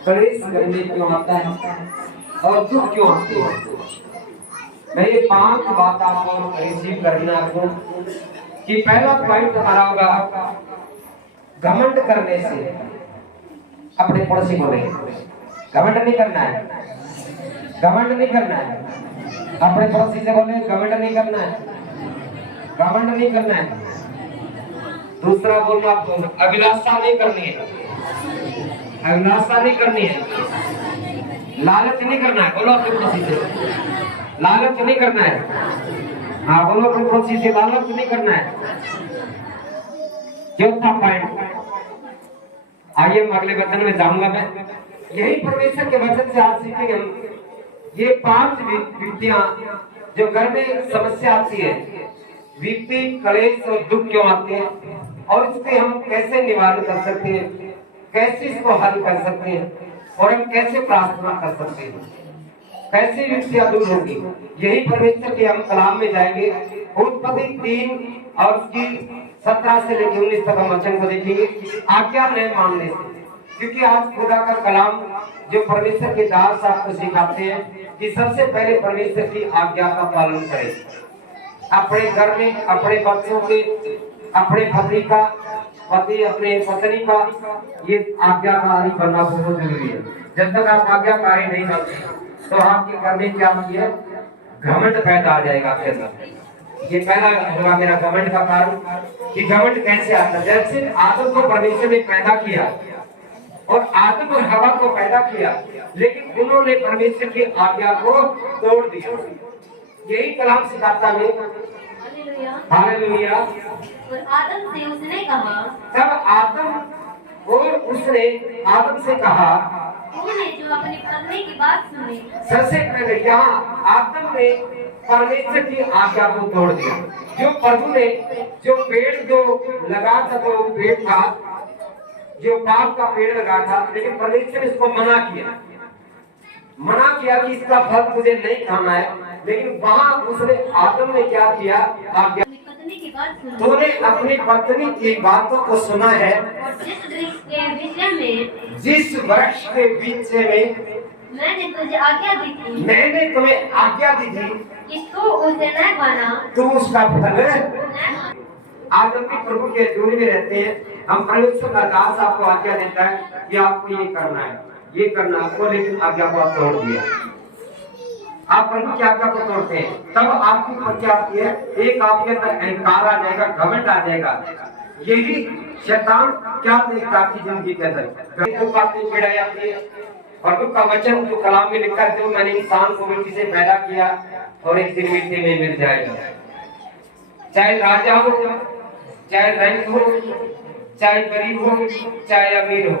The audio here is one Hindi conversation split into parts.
कलेश करने क्यों आता है और दुख क्यों आते हैं। मैं ये 5 बात आपको रिसीव करना आपको कि पहला पॉइंट हमारा होगा घमंड करने से। अपने पड़ोसी को नहीं घमंड नहीं करना है, घमंड नहीं करना है। अपने पड़ोसी से बोले घमंड नहीं करना है, घमंड नहीं करना है। दूसरा बोलना आपको अभिलाषा नहीं करनी है, अभिलाषा नहीं करनी है, लालच नहीं करना है। बोलो अपने पड़ोसी से लालच नहीं करना है। हाँ बोलो अपने पड़ोसी से लालच नहीं करना है। चौथा पॉइंट आइए हम अगले वचन में जाऊंगा मैं। यही परमेश्वर के वचन से आज सीखेंगे हम ये 5 विधियां जो घर में समस्या आती है, विपत्ति कलेश और दुख क्यों आते हैं और इससे हम कैसे निवारण कर सकते हैं, कैसे इसको हल कर सकते हैं और हम कैसे प्रार्थना कर सकते हैं, कैसे विपत्तियां दूर होगी। यही परमेश्वर के हम कलाम में जाएंगे। उत्पत्ति 3 और उसकी 17 से लेकर 19 तक हम वचन को देखेंगे आज्ञा न मानने से। क्योंकि आज खुदा का कलाम जो परमेश्वर के दास आपको सिखाते हैं कि सबसे पहले परमेश्वर की आज्ञा का पालन करें। अपने घर में अपने बच्चों के, अपने पति का, पति अपने पत्नी का ये आज्ञाकारी बनना बहुत जरूरी है। जब तक आप आज्ञाकारी नहीं बनते तो आपके घर में क्या है घमंड पैदा आ जाएगा आपके अंदर। ये पहला होगा मेरा घमंड का कारण कि घमंड कैसे आता है। जैसे आदम को परमेश्वर ने पैदा किया और आदम और हवा को पैदा किया, लेकिन उन्होंने परमेश्वर की आज्ञा को तोड़ दिया। यही कलाम सिखाता है। हालेलुया। और आदम से उसने कहा, तब आदम और उसने आदम से कहा, तूने जो अपनी पत्नी की बात सुनी। सबसे पहले यहाँ आदम ने परमेश्वर की आज्ञा को तोड़ दिया। जो प्रभु ने जो पेड़ जो लगा था, तो पेड़ था जो पाप का पेड़ लगा था, लेकिन परमेश्वर ने इसको मना किया कि इसका फल तुझे नहीं खाना है। लेकिन वहाँ उसने आदम ने क्या किया, आज्ञा तूने अपनी पत्नी की बातों को सुना है, जिस वृक्ष के बीच में मैंने तुझे आज्ञा दी थी, मैंने तुम्हें आज्ञा दी थी कि तू उसे न खाना, तू उसका फल। आज हम भी प्रभु के जोड़े में रहते हैं। हम परमेश्वर का दास आपको आज्ञा देता है कि आपको ये करना है, ये करना आपको, लेकिन आज्ञा को आप तोड़ दिया। आप प्रभु की आज्ञा को तोड़ते हैं, तब आपकी क्या आती है, एक आपके अंदर अहंकार आ जाएगा, घमंड आ जाएगा। यही शैतान क्या देखता आपकी जिंदगी के अंदर बातें चिढ़ाई आती है। प्रभु का वचन जो कलाम में लिखा है, जो मैंने इंसान को मिट्टी से पैदा किया और एक दिन मिट्टी में मिल जाएगा। चाहे राजा हो, चाहे धनी हो, चाहे गरीब हो, चाहे अमीर हो,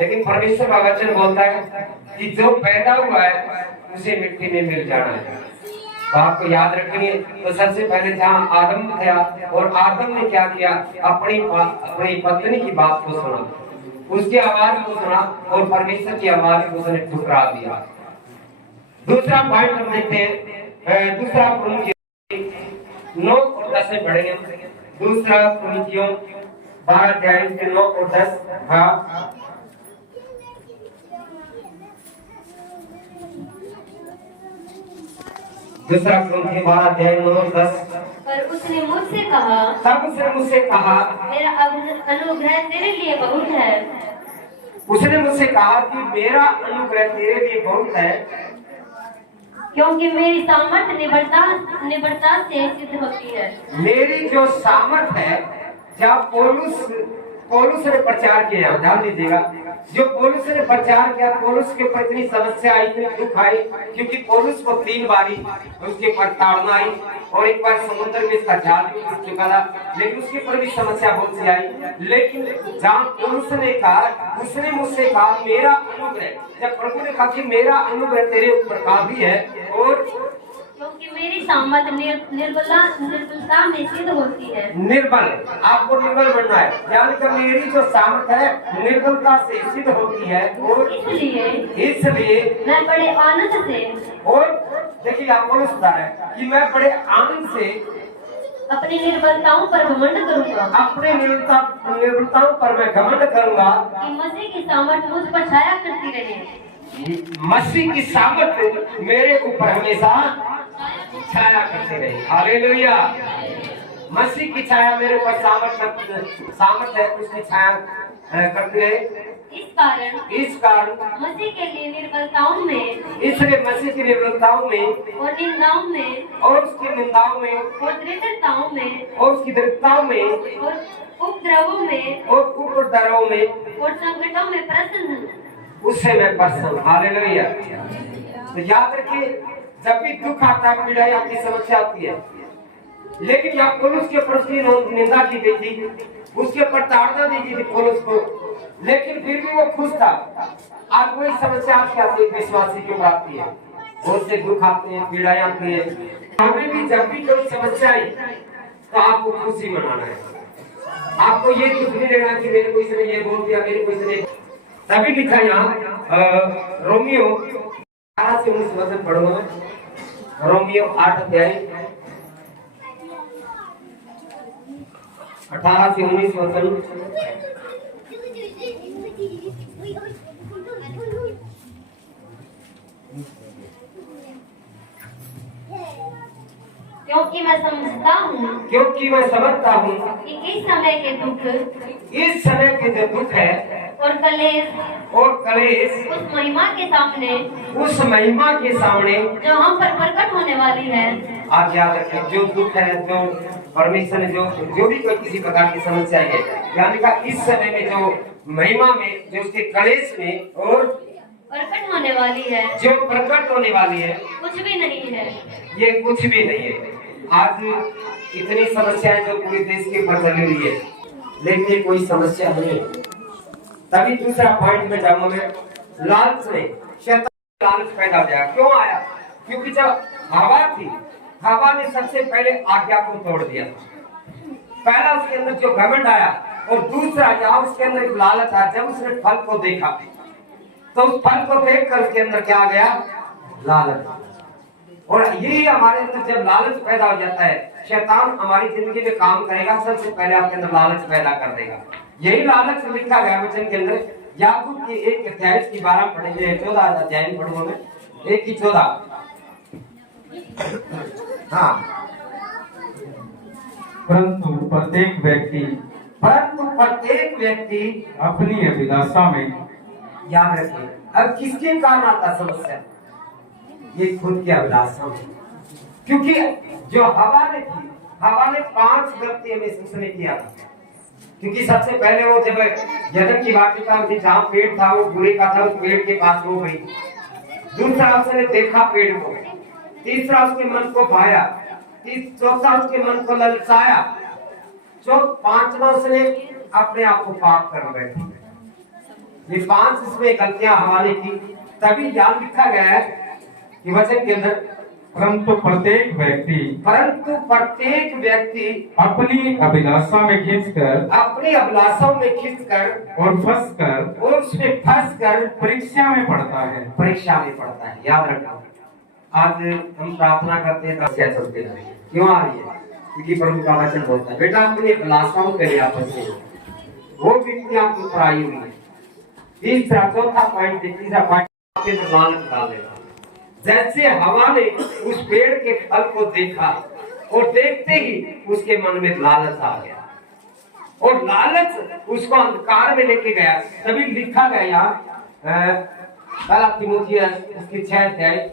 लेकिन परमेश्वर का वचन बोलता है कि जो पैदा हुआ है उसे मिट्टी में मिल जाना है। तो आपको याद रखेंगे। तो सबसे पहले जहाँ आदम था और आदम ने क्या किया, अपनी पत्नी की बात को सुना, उसकी आवाज को सुना और परमेश्वर की आवाज को उसने ठुकरा दिया। दूसरा पॉइंट हम देखते हैं, दूसरा कुरिन्थियों 9 और 10 में पढ़ेंगे। दूसरा कुरिन्थियों 12 अध्याय के 9 और 10 भाग। दूसरा कुरिन्थियों 12 अध्याय 9 और 10। पर उसने मुझसे कहा, तब उसने मुझसे कहा, मेरा अनुग्रह तेरे लिए बहुत है। उसने मुझसे कहा कि मेरा अनुग्रह तेरे लिए बहुत है, क्योंकि मेरी सामर्थ निर्बलता से सिद्ध होती है। मेरी जो सामर्थ है, जब पौलुस ने प्रचार किया, ध्यान दीजिएगा, जो पौलुस ने प्रचार किया, पौलुस के ऊपर इतनी समस्या आई, इतनी दुख आई, क्योंकि पौलुस को 3 बारी उसके ऊपर ताड़ना आई और एक बार समुद्र में इसका जाल भी टूट चुका था, लेकिन उसके ऊपर भी समस्या बहुत सी आई। लेकिन जहाँ पौलुस ने कहा, उसने मुझसे कहा मेरा अनुग्रह, जब प्रभु ने कहा कि मेरा अनुग्रह तेरे ऊपर काफी है, और क्योंकि मेरी सामर्थ निर्बलता में सिद्ध होती है। निर्बल, आपको निर्बल बनना है, यानी कि मेरी जो सामर्थ है निर्बलता से सिद्ध होती है, और इसलिए मैं बड़े आनंद से, और देखिए आपको सुना है कि मैं बड़े आनंद से अपनी निर्बलताओं पर घमंड करूंगा, अपने निर्बलताओं पर मैं घमंड करूंगा कि मसीह की सामर्थ मुझ पर छाया करती करती रहे। मसीह की सामर्थ मेरे ऊपर हमेशा छाया करती रही। हालेलुया। मसीह की छाया मेरे ऊपर सामर्थ है, उसकी छाया करती रहे। इस कारण मसीह के लिए निर्बलताओं में, इसलिए मसीह की निर्बलताओं में और निंदाओं में, और उसकी निंदाओं में और दृढ़ताओं में, और उसकी दृढ़ताओं में और उपद्रवों में, और उपद्रवों में और संकटों में प्रसन्न हूँ। उससे मैं प्रसन्न। हालेलुया। तो याद रखिए, जब भी दुख आता है, पीड़ा आती, समस्या आती है, लेकिन जब पौलुस के ऊपर उसकी निंदा की गई थी, उसके ऊपर ताड़ना दी गई थी पौलुस को, लेकिन फिर भी वो खुश था। आज वही समस्या आपके आती है, विश्वासी के ऊपर आती है, बहुत से दुख आते हैं, पीड़ाएं आती है। हमें भी जब भी कोई समस्या आई तो आपको खुशी मनाना है। आपको ये दुख नहीं लेना कि मेरे कोई से ये बोल दिया, मेरे कोई से। तभी लिखा यहाँ रोमियो 18 से 19 वचन पढ़ूंगा मैं। रोमियो 8 अध्याय 18 से 19 वचन। क्योंकि मैं समझता हूँ कि इस समय के जो दुख है और कलेश उस महिमा के सामने जो हम पर प्रकट होने वाली है। आप याद रखें, जो दुख है, जो परमेश्वर ने जो भी कोई किसी प्रकार की समस्या है, यानी का इस समय में जो महिमा में, जो उसके कलेश में और प्रकट होने वाली है, जो प्रकट होने वाली है, कुछ भी नहीं है। ये कुछ भी नहीं है। आज इतनी समस्याएं जो पूरे देश के ऊपर चली हुई है, लेकिन ये कोई समस्या नहीं है। तभी दूसरा पॉइंट में जाऊंगा मैं, लालच में शैतान लालच पैदा हो जाएगा। क्यों आया? क्योंकि जब हवा थी, हवा ने सबसे पहले आज्ञा को तोड़ दिया। पहला उसके अंदर जो घमंड आया, और दूसरा यहाँ उसके अंदर एक लालच आया। जब उसने फल को देखा तो उस फल को देखकर उसके अंदर क्या आ गया? लालच। और यही हमारे अंदर जब लालच पैदा हो जाता है, शैतान हमारी जिंदगी में काम करेगा, सबसे पहले आपके अंदर लालच पैदा कर देगा। यही लालच लिखा गया वचन के अंदर। याकूब की 1 अध्याय की 12 पढ़ेंगे, 14 अध्याय में पढ़ूंगा मैं, 1 की 14। हाँ। परंतु प्रत्येक व्यक्ति अपनी अभिलाषा में, याद रखिए, अब किसके कारण आता समस्या? ये खुद की अभिलाषा में। क्योंकि जो हवा ने थी, हवा ने 5 गलतियां में उसने किया। क्योंकि सबसे पहले वो जब यदन की वाटिका में जहाँ पेड़ था, वो बुरे का था, उस पेड़ के पास वो गई। दूसरा उसने देखा पेड़ को। तीसरा उसके मन को भाया। चौथा उसके मन को ललचाया। पांचवा उसने अपने आप को पाप कर बैठी। ये 5 इसमें गलतियां हमारे की। तभी याद लिखा गया है कि वचन के अंदर, परंतु प्रत्येक व्यक्ति अपनी अभिलाषा में खींचकर और फंसकर परीक्षा में पड़ता है। याद रखना, आज हम प्रार्थना करते हैं तो क्या चलते रहे। क्यों आ रही है? क्योंकि प्रभु का वचन बोलता है, बेटा अपनी अभिलाषाओं के लिए आपस में वो व्यक्ति आपके ऊपर आई हुई है। तीसरा चौथा पॉइंट, तीसरा पॉइंट आपके अंदर लालच डालेगा। जैसे हवा ने उस पेड़ के फल को देखा, और देखते ही उसके मन में लालच आ गया, और लालच उसको अंधकार में लेके गया। तभी लिखा गया पहला तीमुथियुस उसकी 6 अध्याय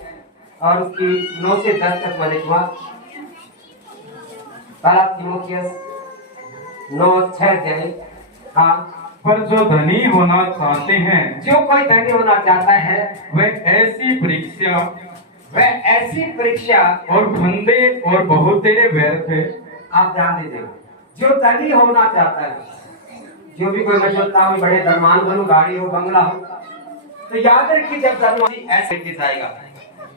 और उसकी 9 से 10 तक मैंने हुआ। पहला तीमुथियुस 9:6 अध्याय। हाँ। पर जो धनी होना चाहते हैं, जो कोई धनी होना चाहता है, वह ऐसी परीक्षा और फंदे और बहुतेरे व्यर्थ है। आप ध्यान दीजिए, जो धनी होना चाहता है, जो भी कोई सोचता है बड़े धनवान बनूं, गाड़ी हो, बंगला हो, तो याद रखिए जब धनवान ऐसे जाएगा,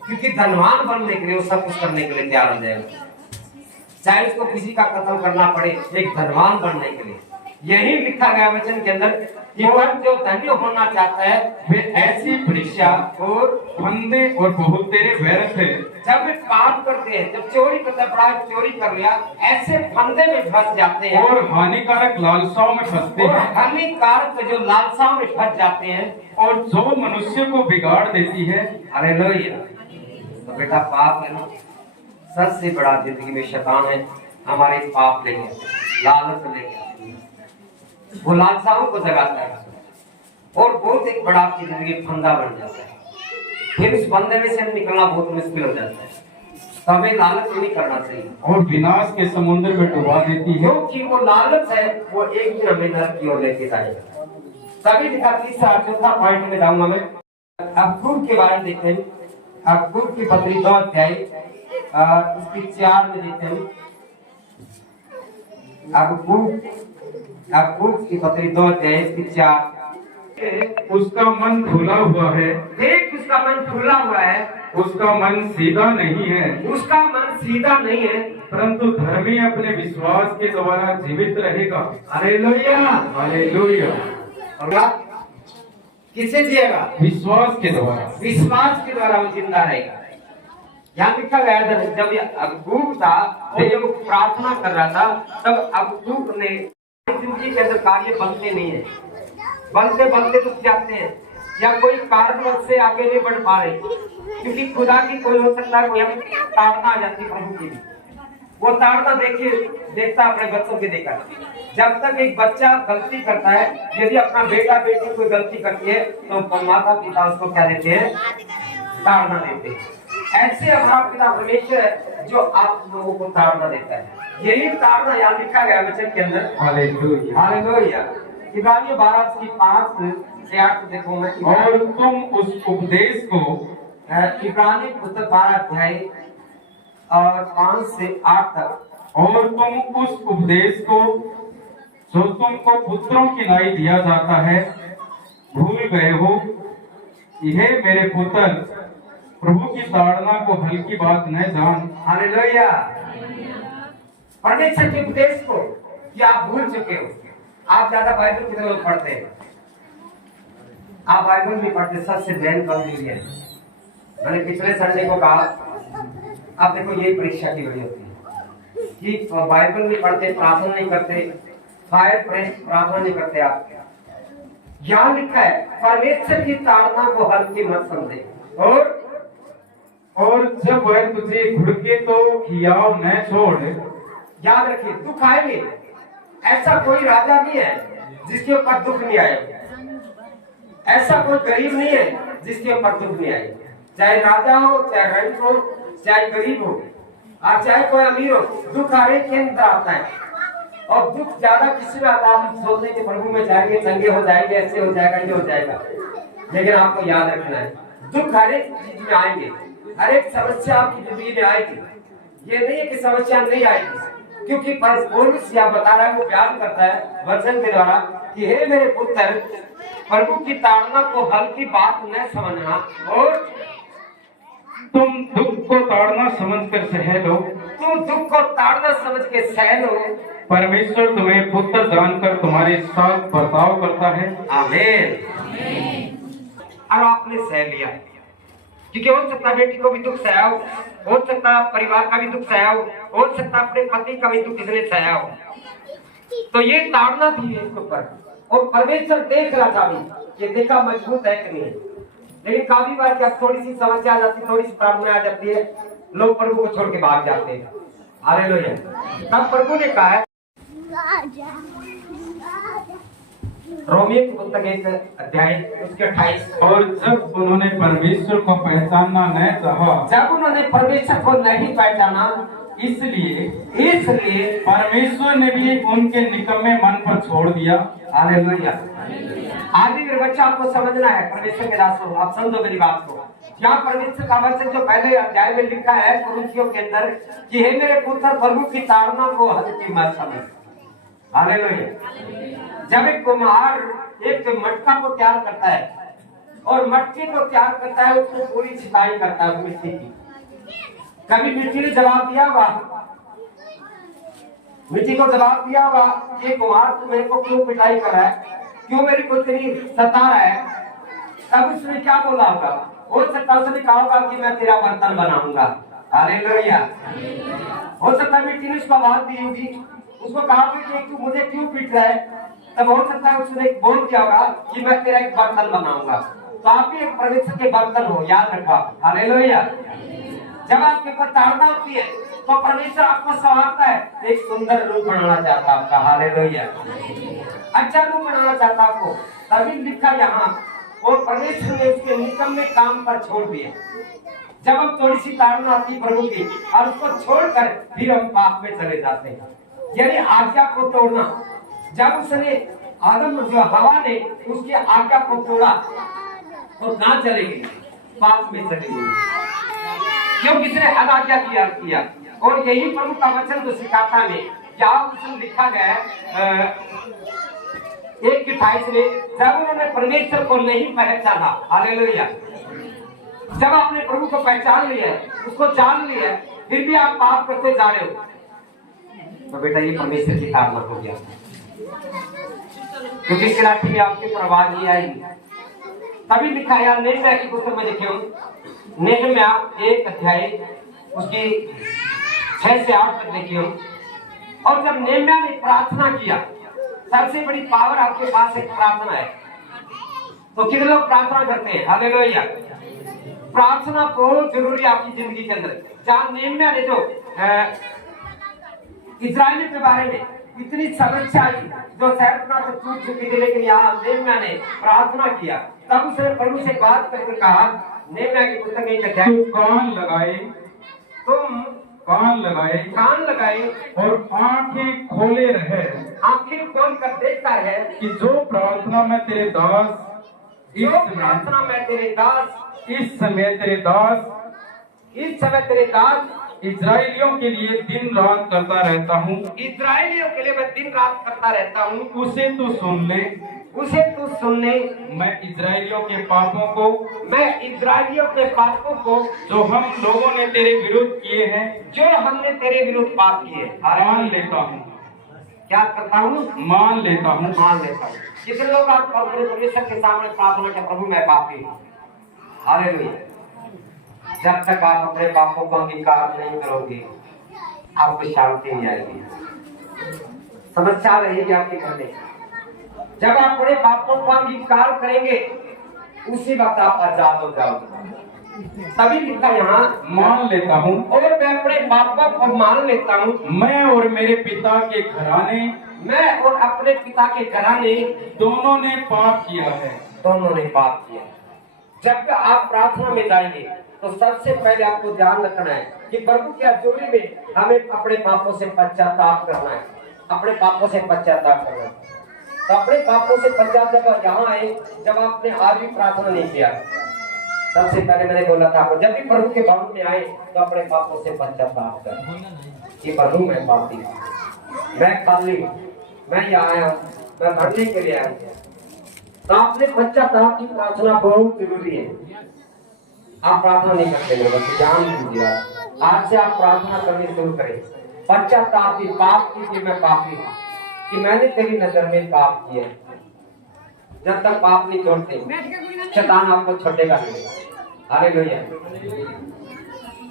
क्योंकि धनवान बनने के लिए वो सब कुछ करने के लिए तैयार हो जाएगा। चाहे उसको किसी का कत्ल करना पड़े एक धनवान बनने के लिए। यही लिखा गया वचन के अंदर कि वह जो धन्य होना चाहता है वे ऐसी परीक्षा और फंदे और बहुत तेरे व्यर्थ है। जब वे पाप करते हैं, जब चोरी करता बड़ा चोरी कर लिया, ऐसे फंदे में फंस जाते हैं और हानिकारक लालसाओं में फंसते और हैं, हानिकारक जो लालसाओं में फंस जाते हैं और जो मनुष्य को बिगाड़ देती है। हालेलुया। तो बेटा पाप है ना, सबसे बड़ा जिंदगी में शैतान है, हमारे पाप ले गया, लालच ले गया, वो लालसाओं को जगाता है और बहुत एक बड़ा आपकी जिंदगी फंदा बन जाता है। फिर उस फंदे में से निकलना बहुत मुश्किल हो जाता है। हमें लालच नहीं करना चाहिए और विनाश के समुद्र में डुबा देती है। क्योंकि वो लालच है, वो एक दिन हमें नरक की ओर लेके जाएगा। तभी दिखा तीसरा चौथा पॉइंट में जाऊंगा मैं। अक्कूब के बारे में देखते हैं। अक्कूब की पत्री 2 अध्याय इसकी 4 में देखते हैं। अक्कूब की पत्री 2 अध्याय इसकी 4। उसका मन खुला हुआ है, देख उसका मन खुला हुआ है, उसका मन सीधा नहीं है, उसका मन सीधा नहीं है, परंतु धर्मी अपने विश्वास के द्वारा जीवित रहेगा। हालेलुया। हालेलुया। और किसे जिएगा? विश्वास के द्वारा। विश्वास के द्वारा वो जिंदा रहेगा। यहाँ लिखा गया था जब अक्कूब था वो जब प्रार्थना कर रहा था तब अक्कूब ने जिंदगी के अंदर कार्य बनते नहीं है, बनते बनते रुक जाते हैं या कोई कारणवश से आगे नहीं बढ़ पा रहे, क्योंकि खुदा की कोई हो सकता है कोई हमें ताड़ना आ जाती प्रभु की। वो ताड़ना देखता अपने बच्चों के देखा। जब तक एक बच्चा गलती करता है, यदि अपना बेटा बेटी कोई गलती करती है तो माता पिता उसको क्या देते हैं? ताड़ना देते हैं। ऐसे हमारा पिता परमेश्वर है जो आप लोगों को ताड़ना देता है। यही ताड़ना यहाँ लिखा गया वचन के अंदर। हालेलुया। हालेलुया। इब्रानियों 12 की 5 से 8 देखो मैं। और तुम उस उपदेश को, इब्रानी पुस्तक 12 अध्याय और 5 से 8 तक, और तुम उस उपदेश को जो तुमको पुत्रों की नाई दिया जाता है भूल गए हो। यह मेरे पुत्र, प्रभु की ताड़ना को हल्की बात न जान। हालेलुया। परमेश्वर के उपदेश को कि आप भूल चुके हो। आप ज्यादा बाइबल कितने लोग पढ़ते हैं? आप बाइबल नहीं पढ़ते, सबसे मेन कमजोरी है। मैंने पिछले संडे को कहा, अब देखो ये परीक्षा की बड़ी होती है कि बाइबल नहीं पढ़ते, प्रार्थना नहीं करते, फायर प्रार्थना नहीं करते। आप यहाँ लिखा है परमेश्वर की ताड़ना को हल्की मत समझे, और जब वह तुझे घुड़के तो हियाव न छोड़। याद रखिए दुख आएंगे, ऐसा कोई राजा नहीं है जिसके ऊपर दुख नहीं आएगा, ऐसा कोई गरीब नहीं है जिसके ऊपर दुख नहीं आएगा। चाहे राजा हो, चाहे रईस हो, चाहे गरीब हो, और चाहे कोई अमीर हो, दुख हर एक के अंदर आता है। और दुख ज्यादा किसी में आता है, हम सोचते कि प्रभु में जाएंगे, चंगे हो जाएंगे, ऐसे हो जाएगा, ये हो जाएगा। लेकिन आपको याद रखना है दुख हर एक चीज में आएंगे, हर एक समस्या आपकी जिंदगी में आएगी। ये नहीं है कि समस्या नहीं आएगी, क्योंकि पौलुस यह बता रहा है, वो बयान करता है वचन के द्वारा कि हे मेरे पुत्र, प्रभु की ताड़ना को हल्की बात न समझना, और तुम दुख को ताड़ना समझकर सह लो। तुम दुख को ताड़ना समझ के सह लो। परमेश्वर तुम्हें पुत्र जानकर तुम्हारे साथ बर्ताव करता है। आमीन। और आपने सह लिया, क्योंकि हो सकता है बेटी को भी दुख सहा हो सकता है परिवार का भी दुख सहा हो सकता है अपने पति का भी दुख इसने सहा हो। तो ये ताड़ना थी इसके ऊपर, और परमेश्वर देख रहा था अभी कि देखा मजबूत है कि नहीं। लेकिन काफी बार क्या थोड़ी सी समस्या आ जाती, थोड़ी सी प्रार्थना आ जाती है, लोग प्रभु को छोड़ के भाग जाते हैं। हालेलुया। तब प्रभु ने कहा है रोमियो की पुस्तक 1 अध्याय उसके 28, और जब उन्होंने परमेश्वर को पहचानना न चाहा, जब उन्होंने परमेश्वर को नहीं पहचाना, इसलिए परमेश्वर ने भी उनके निकम्मे मन पर छोड़ दिया। हालेलुया। आदि मेरे बच्चा आपको समझना है, परमेश्वर के दासों, आप समझो मेरी बात को। यहाँ परमेश्वर का वचन जो पहले अध्याय में लिखा है कुरिन्थियों के अंदर कि हे मेरे पुत्र, प्रभु की ताड़ना को हल्की मत समझ। हालेलुया। जब एक कुम्हार एक मटका को तैयार करता है और मटके को तैयार करता है, उसको पूरी छिपाई करता है मिट्टी की। कभी मिट्टी ने जवाब दिया होगा? मिट्टी को जवाब दिया होगा कि कुमार तू मेरे को क्यों पिटाई कर रहा है, क्यों मेरी को तेरी सता रहा है। तब उसने क्या बोला होगा, हो सकता है उसने कहा होगा कि मैं तेरा बर्तन बनाऊंगा। हालेलुया। हो सकता है मिट्टी ने उसको आवाज दी होगी, उसको कहा कि तू मुझे क्यों पीट रहा है। तब हो सकता है उसने बोल दिया होगा कि मैं तेरा एक बर्तन बनाऊंगा। तो आप भी एक परमेश्वर के बर्तन हो, याद रखो। हालेलुया। जब आपके ऊपर ताड़ना होती है तो परमेश्वर आपको संवारता है, एक सुंदर रूप बनाना चाहता आपका। हालेलुया। अच्छा रूप बनाना चाहता आपको। तभी लिखा यहाँ, और परमेश्वर ने उसके निकम्मे काम पर छोड़ दिया। जब हम थोड़ी सी ताड़ना आती प्रभु की और उसको छोड़कर फिर हम पाप में चले जाते हैं, यानी आज्ञा को तोड़ना। जब उसने आदम जो हवा ने उसकी आज्ञा को तोड़ा तो कहाँ चले गए, पाप में चले गए, क्योंकि इसने अनाज्ञा किया। और यही प्रभु का वचन जो सिखाता है, जहाँ उसमें लिखा गया है 1:28 में, जब उन्होंने परमेश्वर को नहीं पहचाना। हालेलुया। जब आपने प्रभु को पहचान लिया है, उसको जान लिया है, फिर भी आप पाप करते जा रहे हो, तो बेटा ये परमेश्वर की ताड़ना हो गया, क्योंकि इस लाठी में आपकी परवाह नहीं आएगी। तभी लिखा है नेहम्याह की पुस्तक में, देखिए नेहम्याह 1 अध्याय उसकी 6 से 8 तक देखिए। और जब नेहम्याह ने प्रार्थना किया, सबसे बड़ी पावर आपके पास एक प्रार्थना है। तो कितने लोग प्रार्थना करते हैं? हालेलुया। प्रार्थना बहुत जरूरी है आपकी जिंदगी के अंदर। जहाँ नेहम्याह ने जो इस्राएल के बारे में इतनी समस्या आई, जो शहर तो टूट चुकी थी, लेकिन यहाँ नेहम्याह ने प्रार्थना किया। तब उसने प्रभु से बात करके कहा, नेहम्याह की पुस्तक में लिखा है, तुम कान लगाए और आंखें खोले रहे, आंखें खोल कर देखता है कि जो प्रार्थना में तेरे दास इस समय तेरे दास इजराइलियों के लिए दिन रात करता रहता हूँ, इजराइलियों के लिए मैं दिन रात करता रहता हूँ, उसे तू सुन ले। मैं इजराइलियों के पापों को जो हम लोगों ने तेरे विरुद्ध किए हैं, जो हमने तेरे विरुद्ध पाप किए, मान लेता हूँ। क्या करता हूँ? मान लेता हूँ। कितने लोग आप परमेश्वर के सामने प्रार्थना किया, प्रभु मैं पापी हूँ। हालेलुया। जब तक आप अपने पापों को अंगीकार नहीं करोगे, आपको शांति नहीं आएगी, समस्या रहेगी आपके घर में। जब आप अपने पापों को अंगीकार करेंगे, उसी वक्त आप आजाद हो जाओगे। तभी लिखा यहाँ, मान लेता हूँ और मैं अपने पापों को मान लेता हूँ। मैं और मेरे पिता के घराने दोनों ने पाप किया। जब आप प्रार्थना में जाएंगे तो सबसे पहले आपको ध्यान रखना है कि प्रभु की हजूरी में हमें अपने पापों से पश्चाताप करना है। तो अपने पापों से पश्चाताप यहाँ आए, जब आपने आज भी प्रार्थना नहीं किया। सबसे पहले मैंने बोला था आपको, जब भी प्रभु के भवन में आए तो अपने पापों से पश्चाताप कर कि प्रभु मैं पापी हूँ, मैं खाली हूँ, मैं यहाँ आया हूँ, मैं भरने के लिए आया हूँ। तो आपने पश्चाताप की प्रार्थना बहुत जरूरी है। आप प्रार्थना नहीं करते मेरे बच्चे, जान लीजिए आज से आप प्रार्थना करनी शुरू करें। पश्चाताप की, पाप की कि मैं पापी हूँ, कि मैंने तेरी नजर में पाप किया। जब तक पाप नहीं छोड़ते, शैतान आपको छोड़ेगा नहीं। हालेलुया।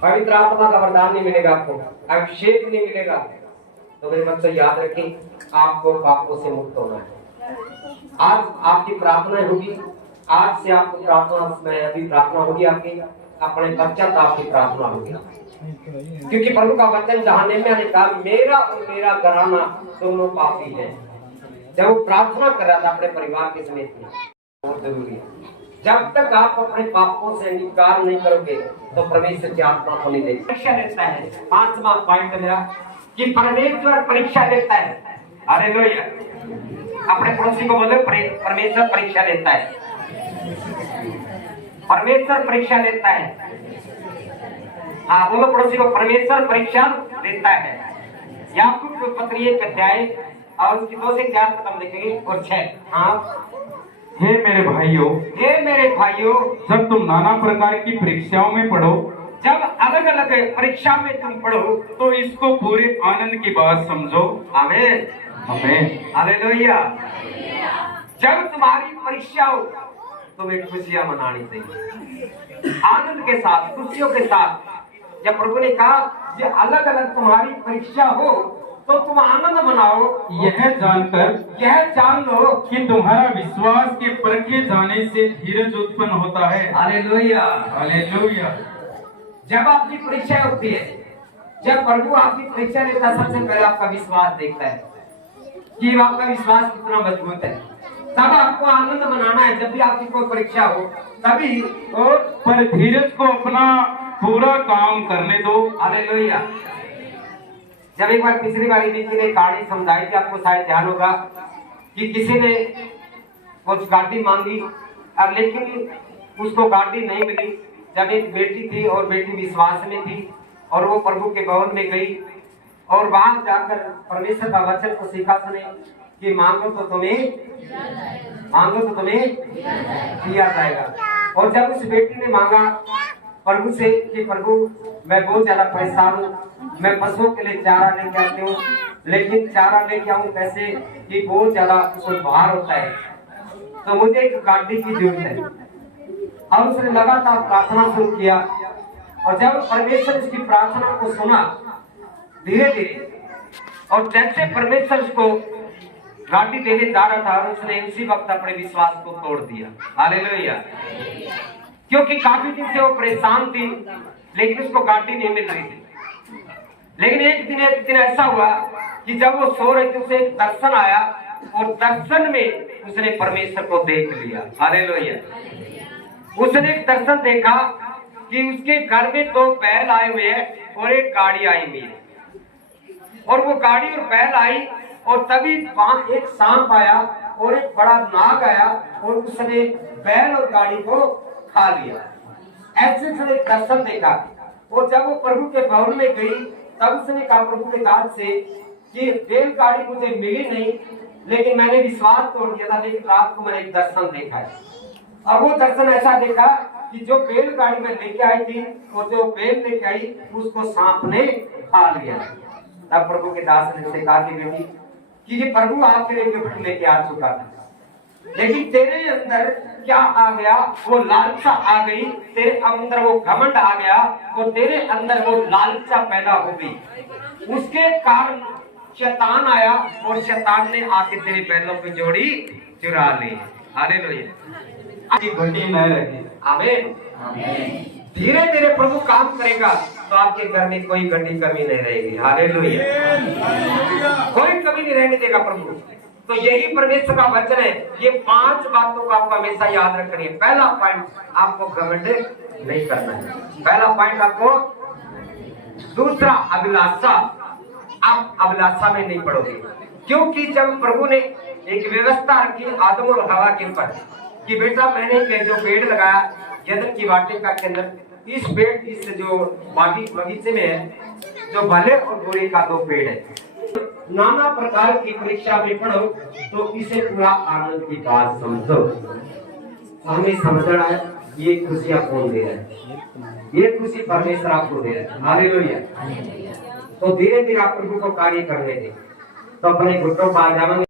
पवित्र आत्मा का वरदान नहीं मिलेगा आपको, अभिषेक नहीं मिलेगा। तो मेरे बच्चों याद रखें, आपको पापों से मुक्त होना है। आज आपकी प्रार्थना होगी, आज से आपको प्रार्थना होगी आपकी अपने पश्चाताप की प्रार्थना होगी, क्योंकि प्रभु का वचन जहाँ नेहम्याह ने कहा, मेरा और मेरा घराना दोनों पापी है। जब वो प्रार्थना कर रहा था अपने परिवार के समेत में, बहुत जरूरी है। जब तक आप अपने पापों से इनकार नहीं करोगे तो परमेश्वर की आत्मा को नहीं देगी। परीक्षा लेता है, 5वां पॉइंट मेरा, कि परमेश्वर परीक्षा लेता है। हालेलुया। अपने पड़ोसी को बोले, परमेश्वर परीक्षा लेता है। परमेश्वर परीक्षा लेता है। हाँ बोलो पड़ोसी को, परमेश्वर परीक्षा लेता है। याकूब के पत्र 1 अध्याय और उसकी 2 से 4 तक हम देखेंगे और 6। हाँ, हे मेरे भाइयों, जब तुम नाना प्रकार की परीक्षाओं में पड़ो जब अलग अलग परीक्षा में तुम पढ़ो तो इसको पूरे आनंद की बात समझो। आमीन, आमीन, हालेलुया। जब तुम्हारी परीक्षा हो तुम्हें खुशियां मनानी चाहिए, आनंद के साथ, खुशियों के साथ। जब प्रभु ने कहा ये अलग अलग तुम्हारी परीक्षा हो तो तुम आनंद मनाओ, यह जान लो कि तुम्हारा विश्वास के परखे जाने से धीरज उत्पन्न होता है। Hallelujah, hallelujah. जब आपकी परीक्षा होती है, जब प्रभु आपकी परीक्षा लेता है, सबसे पहले आपका विश्वास देखता है कि आपका विश्वास कितना मजबूत है। तब आपको आनंद मनाना है जब भी आपकी कोई परीक्षा हो, तभी। और पर धीरज को अपना पूरा काम करने दो। हालेलुया। जब एक बार पिछली बार दीदी ने कहानी समझाई थी, आपको शायद ध्यान होगा कि किसी ने कुछ गाड़ी मांगी और लेकिन उसको गाड़ी नहीं मिली। जब एक बेटी थी और बेटी विश्वास में थी और वो प्रभु के भवन में गई और वहां जाकर परमेश्वर का वचन को सीखा सुने कि मांगो तो तुम्हें दिया जाएगा। और जब उस बेटी ने मांगा प्रभु से कि प्रभु मैं बहुत ज्यादा परेशान हूँ, मैं पशुओं के लिए चारा लेके आती हूँ, लेकिन चारा लेके आऊँ कैसे कि बहुत ज्यादा उसको भार होता है, तो मुझे एक गाड़ी की जरूरत है। और उसने लगातार प्रार्थना शुरू किया और जब परमेश्वर उसकी प्रार्थना को सुना धीरे धीरे, और जैसे परमेश्वर उसको गाड़ी देने जा रहा था उसने उसी वक्त अपने विश्वास को तोड़ दिया। हालेलुया। क्योंकि काफी दिन से वो परेशान थी लेकिन उसको गाड़ी नहीं मिल रही थी। लेकिन एक दिन ऐसा हुआ कि जब वो सो रही थी उसे एक दर्शन आया और दर्शन में उसने परमेश्वर को देख लिया। हालेलुया। उसने एक दर्शन देखा कि उसके घर में 2 बैल आए हुए हैं और एक गाड़ी आई हुई है, और वो गाड़ी और बैल आई और तभी वहां एक सांप आया और एक बड़ा नाग आया और उसने बैल और गाड़ी को खा लिया। ऐसे उसने दर्शन देखा और जब वो प्रभु के भवन में गई तब उसने कहा प्रभु के दास से कि बैल गाड़ी मुझे मिली नहीं, लेकिन मैंने विश्वास तोड़ दिया था, लेकिन रात को मैंने एक दर्शन देखा है। और वो दर्शन ऐसा देखा कि जो बैल गाड़ी में लेके आई थी और जो बैल लेके आई उसको सांप ने खा लिया। तब प्रभु के दास ने से कहा कि बेटी कि ये प्रभु आपके लिए गिफ्ट लेके आ चुका था, लेकिन तेरे अंदर क्या आ गया, वो लालसा आ गई, तेरे अंदर वो घमंड आ गया और तेरे अंदर वो लालसा पैदा हो गई। उसके कारण शैतान आया और शैतान ने आके तेरे बैलों की जोड़ी चुरा ली। हालेलुया। घटी न रहे। आमीन। धीरे धीरे प्रभु काम करेगा तो आपके घर में कोई घटी कमी नहीं रहेगी। हालेलुया। कोई कमी नहीं रहने देगा प्रभु। तो यही परमेश्वर का वचन है। ये 5 बातों को आपको हमेशा याद रखनी है। पहला पॉइंट, आपको घमंड नहीं करना है। पहला पॉइंट आपको। दूसरा, अभिलाषा। आप अभिलाषा में नहीं पड़ोगे, क्योंकि जब प्रभु ने एक व्यवस्था रखी आदम और हवा के ऊपर कि बेटा मैंने जो पेड़ लगाया यदन की वाटिका के अंदर, इस जो बगीचे में है जो भले और बुरे का 2 पेड़ है, नाना प्रकार की परीक्षा में पढ़ो तो इसे पूरा आनंद की बात समझो। हमें समझना है ये खुशियां कौन दे रहा है, ये खुशी परमेश्वर आपको दे रहा है। हालेलुया। तो धीरे धीरे आप प्रभु को कार्य करने दें तो अपने घुटनों पर आ जाएंगे।